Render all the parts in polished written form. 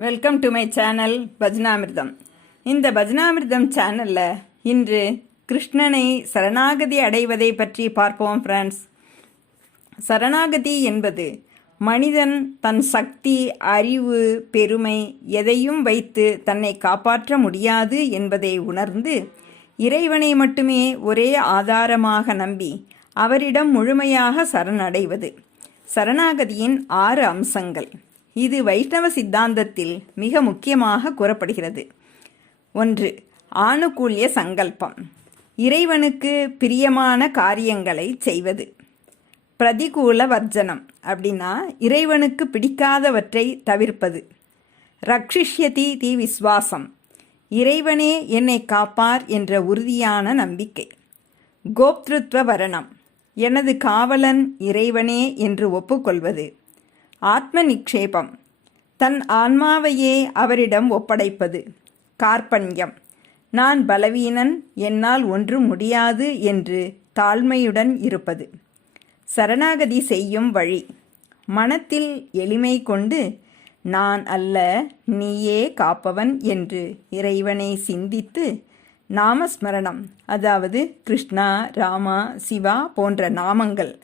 Welcome to my channel Bhajanamritam. இந்த பஜனாமிர்தம் சேனலில் இன்று கிருஷ்ணனை சரணாகதி அடைவதை பற்றி பார்ப்போம் ஃப்ரெண்ட்ஸ். சரணாகதி என்பது மனிதன் தன் சக்தி, அறிவு, பெருமை எதையும் வைத்து தன்னை காப்பாற்ற முடியாது என்பதை உணர்ந்து இறைவனை மட்டுமே ஒரே ஆதாரமாக நம்பி அவரிடம் முழுமையாக சரணடைவது. சரணாகதியின் 6 அம்சங்கள். இது வைஷ்ணவ சித்தாந்தத்தில் மிக முக்கியமாக கூறப்படுகிறது. 1. ஆணுகூல்ய சங்கல்பம். இறைவனுக்கு பிரியமான காரியங்களை செய்வது. பிரதிகூல வர்ஜனம் அப்படின்னா இறைவனுக்கு பிடிக்காதவற்றை தவிர்ப்பது. ரக்ஷிஷ்யதி தி விஸ்வாசம். இறைவனே என்னை காப்பார் என்ற உறுதியான நம்பிக்கை. கோப்திருத்வ வரணம். எனது காவலன் இறைவனே என்று ஒப்புக்கொள்வது. ஆத்ம நிக்ஷேபம். தன் ஆன்மாவையே அவரிடம் ஒப்படைப்பது. கார்பண்யம். நான் பலவீனன், என்னால் ஒன்றும் முடியாது என்று தாழ்மையுடன் இருப்பது. சரணாகதி செய்யும் வழி. மனத்தில் எளிமை கொண்டு நான் அல்ல, நீயே காப்பவன் என்று இறைவனை சிந்தித்து நாமஸ்மரணம், அதாவது கிருஷ்ணா, ராமா, சிவா போன்ற நாமங்கள்,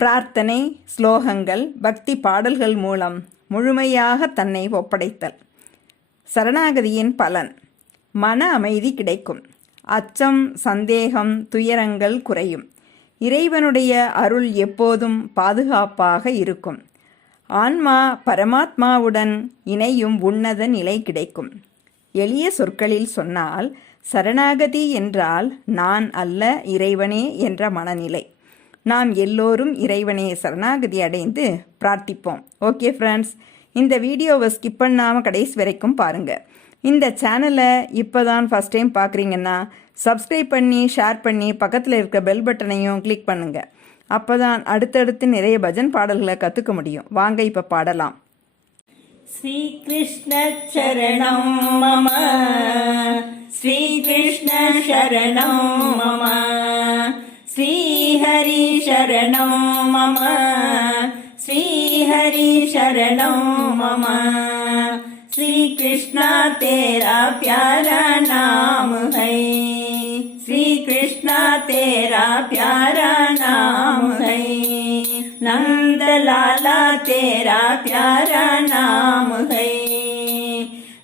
பிரார்த்தனை, ஸ்லோகங்கள், பக்தி பாடல்கள் மூலம் முழுமையாக தன்னை ஒப்படைத்தல். சரணாகதியின் பலன். மன அமைதி கிடைக்கும். அச்சம், சந்தேகம், துயரங்கள் குறையும். இறைவனுடைய அருள் எப்போதும் பாதுகாப்பாக இருக்கும். ஆன்மா பரமாத்மாவுடன் இணையும் உன்னத நிலை கிடைக்கும். எளிய சொற்களில் சொன்னால் சரணாகதி என்றால் நான் அல்ல, இறைவனே என்ற மனநிலை. நாம் எல்லோரும் இறைவனை சரணாகதி அடைந்து பிரார்த்திப்போம். ஓகே ஃப்ரெண்ட்ஸ், இந்த வீடியோவை ஸ்கிப் பண்ணாமல் கடைசி வரைக்கும் பாருங்கள். இந்த சேனலை இப்போ தான் ஃபஸ்ட் டைம் பார்க்குறீங்கன்னா சப்ஸ்கிரைப் பண்ணி, ஷேர் பண்ணி, பக்கத்தில் இருக்க பெல் பட்டனையும் கிளிக் பண்ணுங்கள். அப்போ தான் அடுத்தடுத்து நிறைய பஜன் பாடல்களை கற்றுக்க முடியும். வாங்க இப்போ பாடலாம். ஸ்ரீ கிருஷ்ண சரணம் மம, ஸ்ரீ கிருஷ்ண சரணம் மம, ஸ்ரீ ஹரி சரணம் மம, ஸ்ரீ ஹரி சரணம் மம. ஸ்ரீ கிருஷ்ணா तेरा प्यारा नाम है, श्री कृष्णा तेरा प्यारा नाम है. नंद लाला तेरा प्यारा नाम है,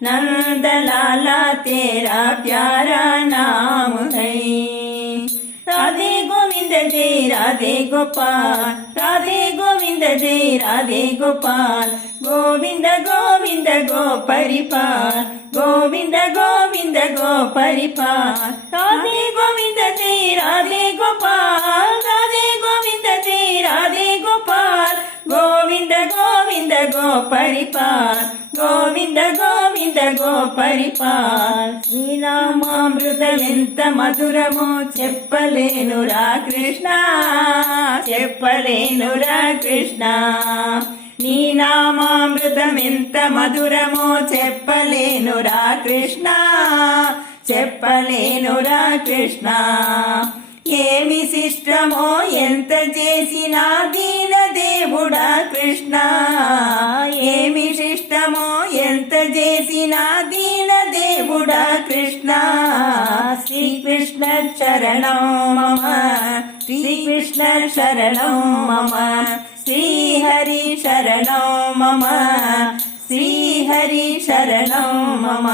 नंद लाला तेरा प्यारा नाम है. राधे गोविंद जय राधे गोपाल, राधे गोविंद जय राधे गोपाल. गोविंद गोविंद गो परिपाल, गोविंद गोविंद गो परिपाल. राधे गोविंद जय राधे गोपाल, राधे गोविंद जय राधे गोपाल. गोविंद गोविंद गो परिपाल, गोविंद गोविंद गो परिपाल. శ్రీనామామృతమెంత మధురమో చెప్పలేనురా కృష్ణ, చెప్పలేనురా కృష్ణ. నీ నామామృతమెంత మధురమో చెప్పలేనురా కృష్ణ, చెప్పలేనురా కృష్ణ. ఏమి శిష్టమో ఎంత చేసినా దీన దేవుడా కృష్ణ, ఏమి శిష్టమో ఎంత చేసినా దీన దేవుడా కృష్ణ. శ్రీ కృష్ణ శరణం మమ, శ్రీ కృష్ణ శరణం మమ, శ్రీ హరి శరణం మమ, श्री हरि शरणं मम.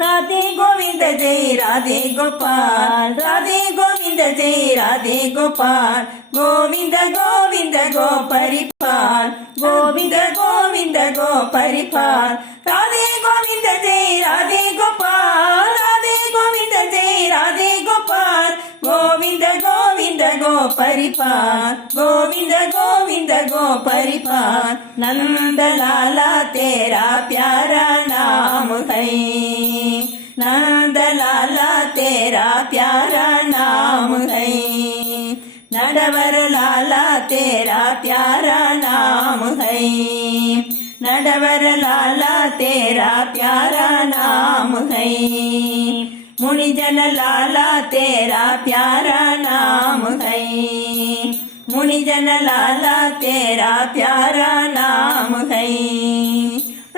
राधे गोविंद जय राधे गोपाल, राधे गोविंद जय राधे गोपाल. गोविंद गोविंद गो परिपाल, गोविंद गोविंद गो परिपाल. राधे गोविंद जय राधे गोपाल, राधे गोविंद जय राधे गोपाल. गोविंद गोविंद गो परिपाल, गोविंद गोविंद गो परिपाल. नंद लाला तेरा प्यारा नाम है, नंद लाला तेरा प्यारा नाम है. नडवर लाला तेरा प्यारा नाम है, नडवर लाला तेरा प्यारा नाम है. मुनिजन लाला तेरा प्यारा नाम है, मुनिजन लाला तेरा प्यारा नाम है.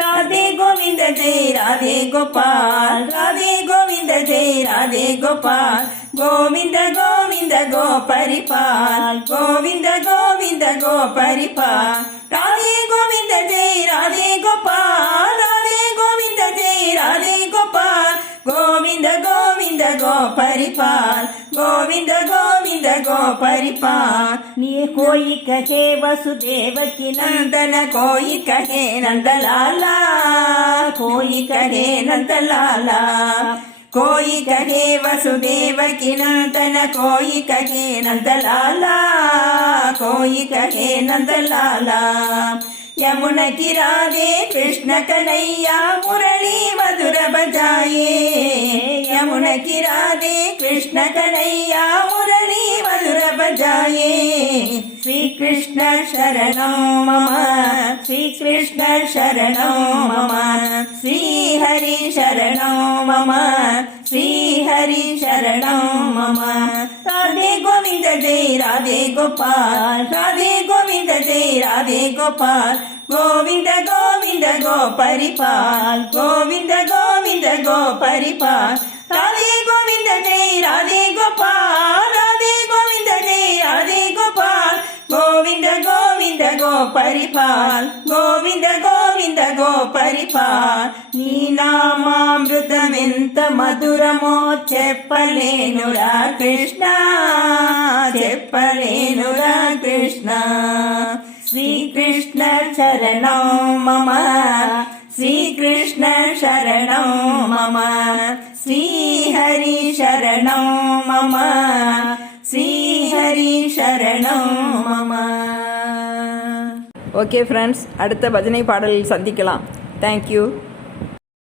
राधे गोविंद जय राधे गोपाल, राधे गोविंद जय राधे गोपाल, गोविंद गोविंद गो परिपाल, गोविंद गोविंद गो परिपाल, राधे गोविंद जय राधे गोपाल, राधे गोविंद जय राधे गोपाल, गोविंद गोविंद गो परिपाल, गोविंद गोविंद गो परिपाल। नी कोई कहे वसुदेव की नंदन कोई कहे नंदलाला, कोई कहे नंदलाला, कोई कहे वसुदेव की नंदन, कोई कहे नंदलाला, कोई कहे नंदलाला। यमुना की राधे कृष्ण कन्हैया मुरली मधुर बजाए, यमुना की राधे कृष्ण कन्हैया मुरली मधुर बजाए। श्री कृष्ण शरणं मम, श्री कृष्ण शरणं मम, श्री हरि शरणं मम, श्री हरि शरणं मम। राधे गोविंद जय राधे गोपाल, राधे गोविंद जय राधे गोपाल, गोविंद गोविंद गो परिपाल, गोविंद गोविंद गो परिपाल, राधे गोविंद जय राधे गोपाल, राधे गोविंद जय राधे गोपाल, गोविंद गोविंद गो परिपाल, गोविंद गोविंद गो परिपाल। నీ నామామృతమెంత మధురమో చెప్పలేనురా కృష్ణ, చెప్పలేనురా కృష్ణ। శ్రీకృష్ణ శరణం మమ, శ్రీకృష్ణ శరణం మమ, శ్రీహరి శరణం మమ, శ్రీహరి శరణం మమ। ஓகே ஃப்ரெண்ட்ஸ், அடுத்த பஜனை பாடலில் சந்திக்கலாம். தேங்க்யூ.